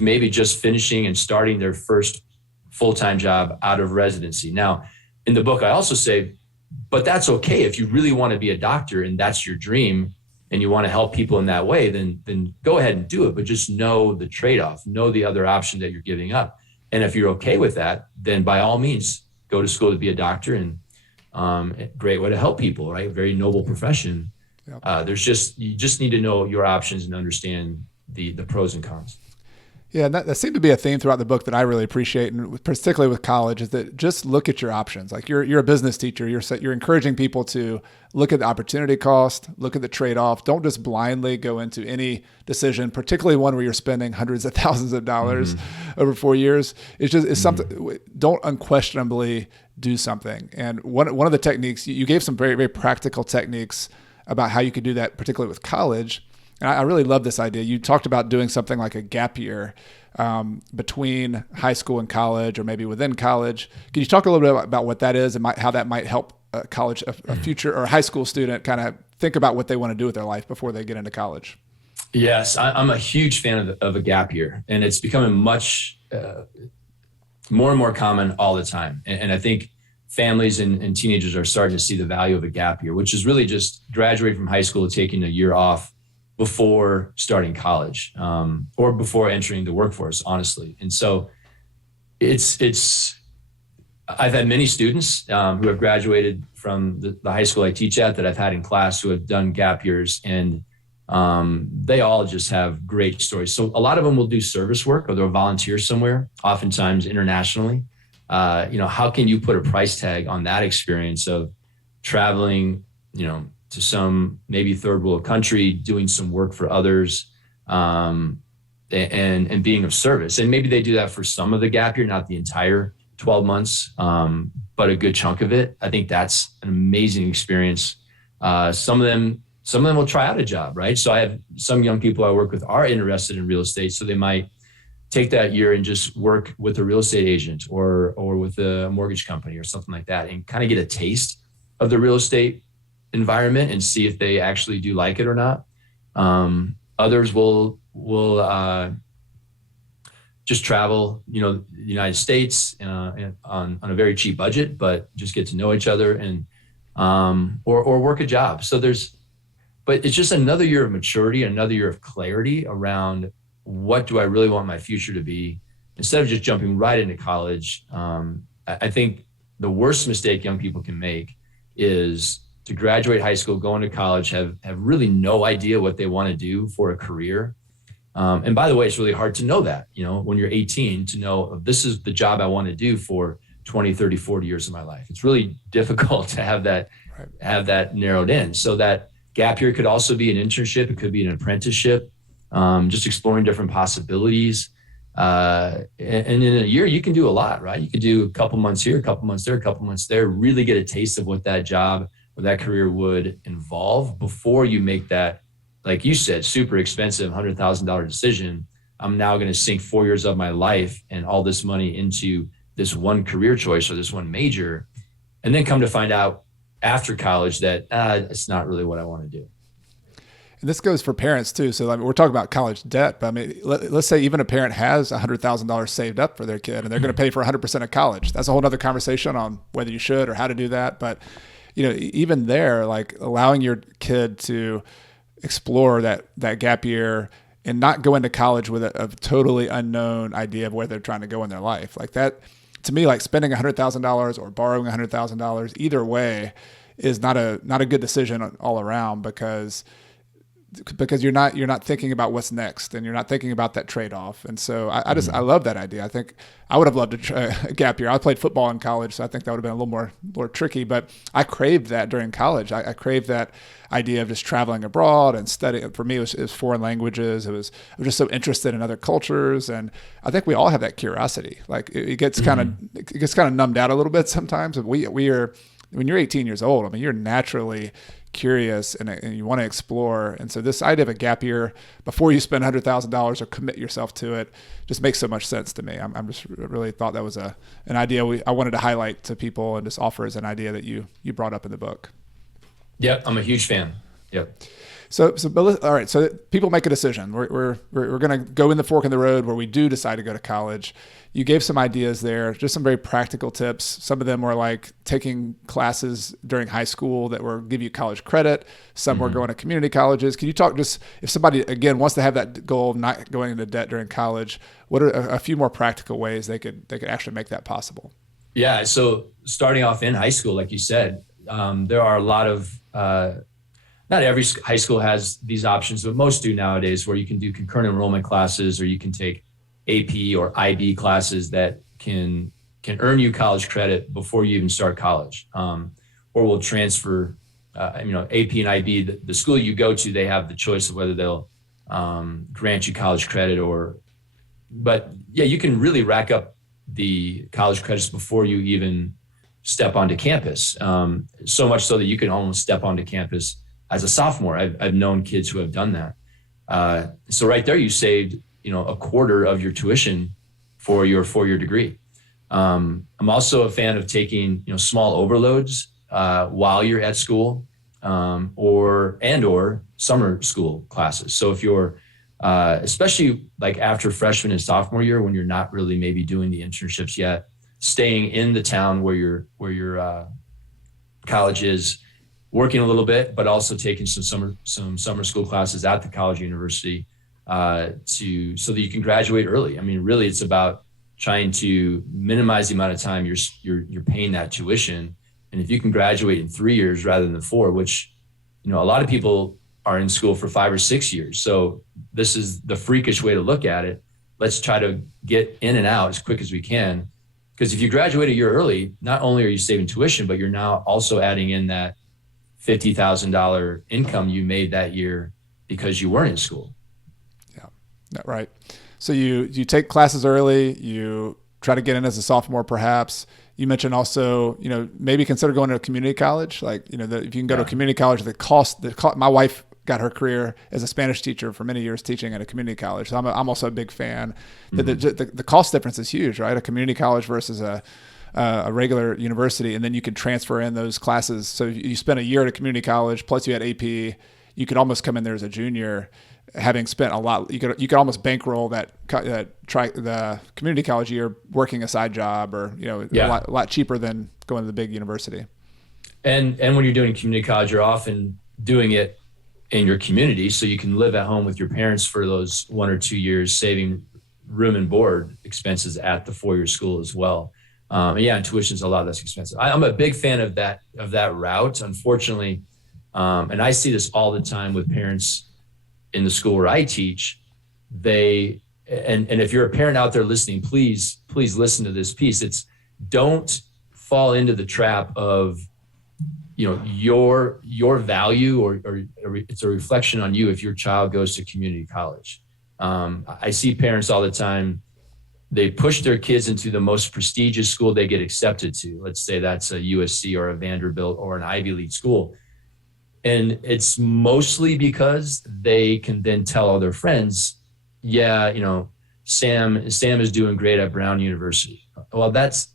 maybe just finishing and starting their first full-time job out of residency. Now, in the book, I also say, but that's okay. If you really want to be a doctor and that's your dream and you want to help people in that way, then go ahead and do it. But just know the trade-off, know the other option that you're giving up. And if you're okay with that, then by all means, go to school to be a doctor, and great way to help people, right? Very noble profession. Yep. You just need to know your options and understand the pros and cons. Yeah, and that seemed to be a theme throughout the book that I really appreciate, and particularly with college, is that just look at your options. Like you're a business teacher, you're encouraging people to look at the opportunity cost, look at the trade-off. Don't just blindly go into any decision, particularly one where you're spending hundreds of thousands of dollars over 4 years. It's something. Don't unquestionably do something. And one of the techniques you gave some very, very practical techniques about how you could do that, particularly with college. And I really love this idea. You talked about doing something like a gap year between high school and college, or maybe within college. Can you talk a little bit about what that is and how that might help a future or a high school student kind of think about what they want to do with their life before they get into college? Yes, I'm a huge fan of a gap year, and it's becoming much more and more common all the time. And I think families and teenagers are starting to see the value of a gap year, which is really just graduating from high school, taking a year off before starting college, or before entering the workforce, honestly. And so I've had many students who have graduated from the high school I teach at that I've had in class who have done gap years, and they all just have great stories. So a lot of them will do service work or they'll volunteer somewhere, oftentimes internationally. How can you put a price tag on that experience of traveling, to some maybe third world country, doing some work for others, and being of service. And maybe they do that for some of the gap year, not the entire 12 months, but a good chunk of it. I think that's an amazing experience. Some of them will try out a job, right? So I have some young people I work with are interested in real estate. So they might take that year and just work with a real estate agent or with a mortgage company or something like that, and kind of get a taste of the real estate environment and see if they actually do like it or not. Others will just travel, the United States on a very cheap budget, but just get to know each other and or work a job. But it's just another year of maturity, another year of clarity around what do I really want my future to be, instead of just jumping right into college. I think the worst mistake young people can make is to graduate high school, go into college, have really no idea what they want to do for a career. And by the way, it's really hard to know that, when you're 18, to know this is the job I want to do for 20, 30, 40 years of my life. It's really difficult to have that narrowed in. So that gap year could also be an internship. It could be an apprenticeship, just exploring different possibilities. And in a year, you can do a lot, right? You could do a couple months here, a couple months there, a couple months there, really get a taste of what that job or that career would involve before you make that, like you said, super expensive $100,000 decision. I'm now going to sink 4 years of my life and all this money into this one career choice or this one major, and then come to find out after college that it's not really what I want to do. And this goes for parents too. So I mean, we're talking about college debt, but I mean, let's say even a parent has $100,000 saved up for their kid and they're going to pay for 100% of college. That's a whole other conversation on whether you should or how to do that. But, even there, like allowing your kid to explore that gap year and not go into college with a totally unknown idea of where they're trying to go in their life. Like that, to me, like spending $100,000 or borrowing $100,000, either way is not a good decision all around because you're not thinking about what's next and you're not thinking about that trade-off. And so I love that idea. I think I would have loved a gap year. I played football in college, so I think that would have been a little more tricky, but I craved that during college. I craved that idea of just traveling abroad and studying. For me, it was foreign languages. I was just so interested in other cultures. And I think we all have that curiosity. Like it gets kind of numbed out a little bit sometimes. We are, when you're 18 years old, I mean, you're naturally curious and you want to explore. And so this idea of a gap year before you spend $100,000 or commit yourself to it just makes so much sense to me. I'm just really thought that was an idea I wanted to highlight to people and just offer as an idea that you brought up in the book. Yep, I'm a huge fan. Yep. But all right. So people make a decision. We're going to go in the fork in the road where we do decide to go to college. You gave some ideas there, just some very practical tips. Some of them were like taking classes during high school that were give you college credit. Some were going to community colleges. Can you talk just if somebody again wants to have that goal of not going into debt during college? What are a few more practical ways they could actually make that possible? Yeah. So starting off in high school, like you said, there are a lot of not every high school has these options, but most do nowadays, where you can do concurrent enrollment classes or you can take AP or IB classes that can earn you college credit before you even start college, or will transfer. AP and IB, the school you go to, they have the choice of whether they'll grant you college credit but yeah, you can really rack up the college credits before you even step onto campus. So much so that you can almost step onto campus as a sophomore. I've known kids who have done that. So right there, you saved, a quarter of your tuition for your 4-year degree. I'm also a fan of taking, small overloads while you're at school, or summer school classes. So if you're, especially like after freshman and sophomore year, when you're not really maybe doing the internships yet, staying in the town where your college is, working a little bit, but also taking some summer school classes at the college or university so that you can graduate early. I mean, really, it's about trying to minimize the amount of time you're paying that tuition. And if you can graduate in 3 years rather than 4, which, a lot of people are in school for 5 or 6 years. So this is the freakish way to look at it. Let's try to get in and out as quick as we can. Because if you graduate a year early, not only are you saving tuition, but you're now also adding in that $50,000 income you made that year because you weren't in school. Yeah, right. So you take classes early, you try to get in as a sophomore, perhaps. You mentioned also, maybe consider going to a community college. Like, if you can go to a community college, the cost, my wife got her career as a Spanish teacher for many years teaching at a community college. So I'm also a big fan. The cost difference is huge, right? A community college versus a regular university, and then you can transfer in those classes. So you spent a year at a community college, plus you had AP, you could almost come in there as a junior, having spent a lot. You could almost bankroll the community college year working a side job, or a lot cheaper than going to the big university. And when you're doing community college, you're often doing it in your community, so you can live at home with your parents for those 1 or 2 years, saving room and board expenses at the 4-year school as well. And tuition is a lot less expensive. I'm a big fan of that route. Unfortunately, and I see this all the time with parents in the school where I teach. And if you're a parent out there listening, please listen to this piece. It's don't fall into the trap of your value or it's a reflection on you if your child goes to community college. I see parents all the time. They push their kids into the most prestigious school they get accepted to. Let's say that's a USC or a Vanderbilt or an Ivy League school. And it's mostly because they can then tell all their friends, Sam is doing great at Brown University. Well, that's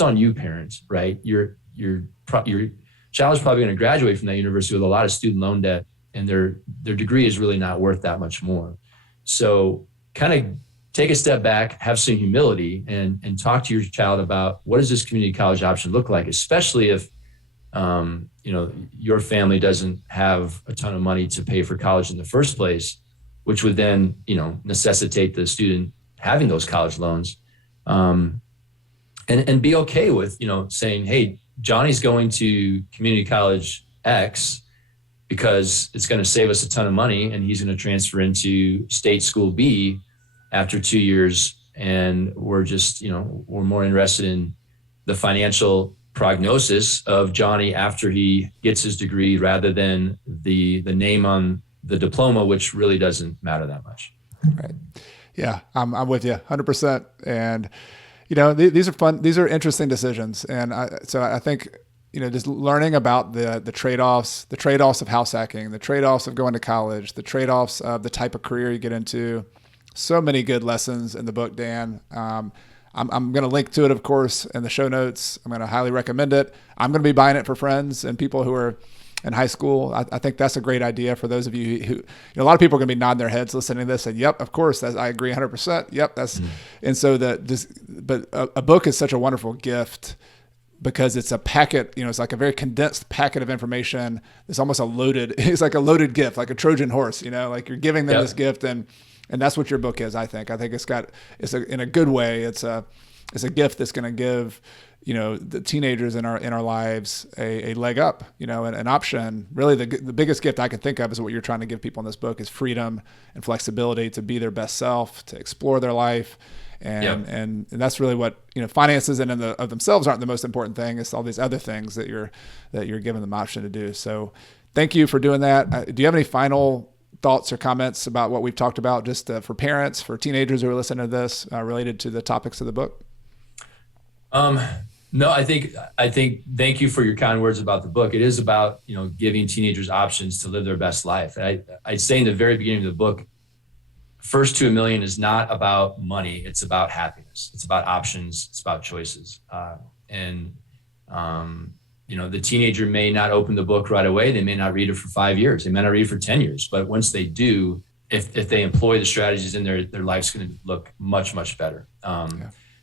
on you, parents, right? Your child is probably going to graduate from that university with a lot of student loan debt and their degree is really not worth that much more. So kind of take a step back, have some humility, and talk to your child about what does this community college option look like, especially if your family doesn't have a ton of money to pay for college in the first place, which would then necessitate the student having those college loans, and be okay with saying, hey, Johnny's going to community college X because it's going to save us a ton of money, and he's going to transfer into state school B after 2 years. And we're just, we're more interested in the financial prognosis of Johnny after he gets his degree rather than the name on the diploma, which really doesn't matter that much. Right. Yeah, I'm with you 100%. And, these are fun. These are interesting decisions. And so I think, just learning about the trade-offs of house hacking, the trade-offs of going to college, the trade-offs of the type of career you get into. So many good lessons in the book, Dan. I'm going to link to it, of course, in the show notes. I'm going to highly recommend it. I'm going to be buying it for friends and people who are in high school. I think that's a great idea for those of you who, a lot of people are going to be nodding their heads listening to this and, yep, of course, I agree 100%. Yep. And so but a book is such a wonderful gift because it's a packet, it's like a very condensed packet of information. It's almost it's like a loaded gift, like a Trojan horse, like you're giving them this gift, and that's what your book is. I think in a good way. It's a gift that's going to give, the teenagers in our lives a leg up, an option. Really, the biggest gift I can think of is what you're trying to give people in this book is freedom and flexibility to be their best self, to explore their life. And that's really what, finances in and of themselves aren't the most important thing. It's all these other things that you're giving them option to do. So thank you for doing that. Do you have any final thoughts or comments about what we've talked about, just for parents, for teenagers who are listening to this, related to the topics of the book? No, I think thank you for your kind words about the book. It is about, giving teenagers options to live their best life. I say in the very beginning of the book, First to $1 Million is not about money. It's about happiness. It's about options. It's about choices. The teenager may not open the book right away. They may not read it for 5 years. They may not read it for 10 years. But once they do, if they employ the strategies in their life's going to look much, much better.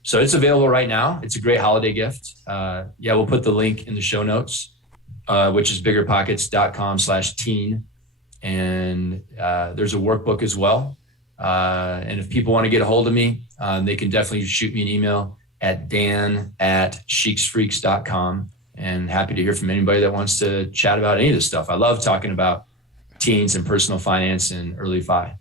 So it's available right now. It's a great holiday gift. We'll put the link in the show notes, which is biggerpockets.com/teen. And there's a workbook as well. And if people want to get a hold of me, they can definitely shoot me an email at dan@sheeksfreaks.com, and happy to hear from anybody that wants to chat about any of this stuff. I love talking about teens and personal finance and early fi.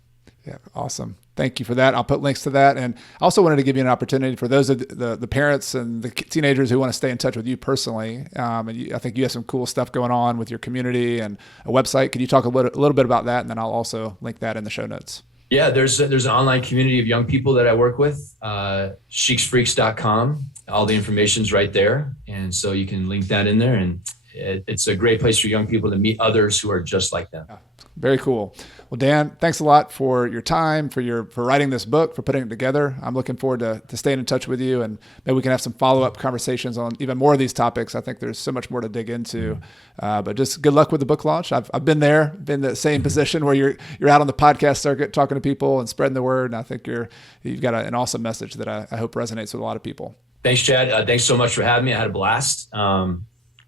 Yeah. Awesome. Thank you for that. I'll put links to that. And I also wanted to give you an opportunity for those of the parents and the teenagers who want to stay in touch with you personally. I think you have some cool stuff going on with your community and a website. Could you talk a little bit about that? And then I'll also link that in the show notes. Yeah, there's an online community of young people that I work with, sheeksfreaks.com. All the information's right there. And so you can link that in there. And it's a great place for young people to meet others who are just like them. Yeah, very cool. Well, Dan, thanks a lot for your time, for writing this book, for putting it together. I'm looking forward to staying in touch with you, and maybe we can have some follow-up conversations on even more of these topics. I think there's so much more to dig into, but just good luck with the book launch. I've been there, been in the same position where you're out on the podcast circuit talking to people and spreading the word. And I think you've got an awesome message that I hope resonates with a lot of people. Thanks, Chad. Thanks so much for having me. I had a blast.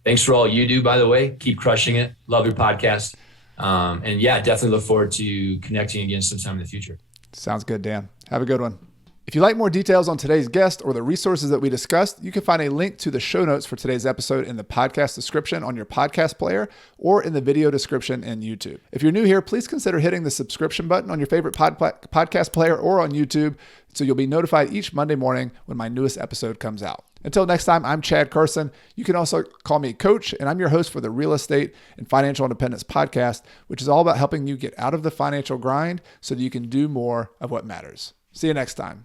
Thanks for all you do, by the way. Keep crushing it. Love your podcast. Definitely look forward to connecting again sometime in the future. Sounds good, Dan. Have a good one. If you'd like more details on today's guest or the resources that we discussed, you can find a link to the show notes for today's episode in the podcast description on your podcast player or in the video description in YouTube. If you're new here, please consider hitting the subscription button on your favorite podcast player or on YouTube so you'll be notified each Monday morning when my newest episode comes out. Until next time, I'm Chad Carson. You can also call me Coach, and I'm your host for the Real Estate and Financial Independence podcast, which is all about helping you get out of the financial grind so that you can do more of what matters. See you next time.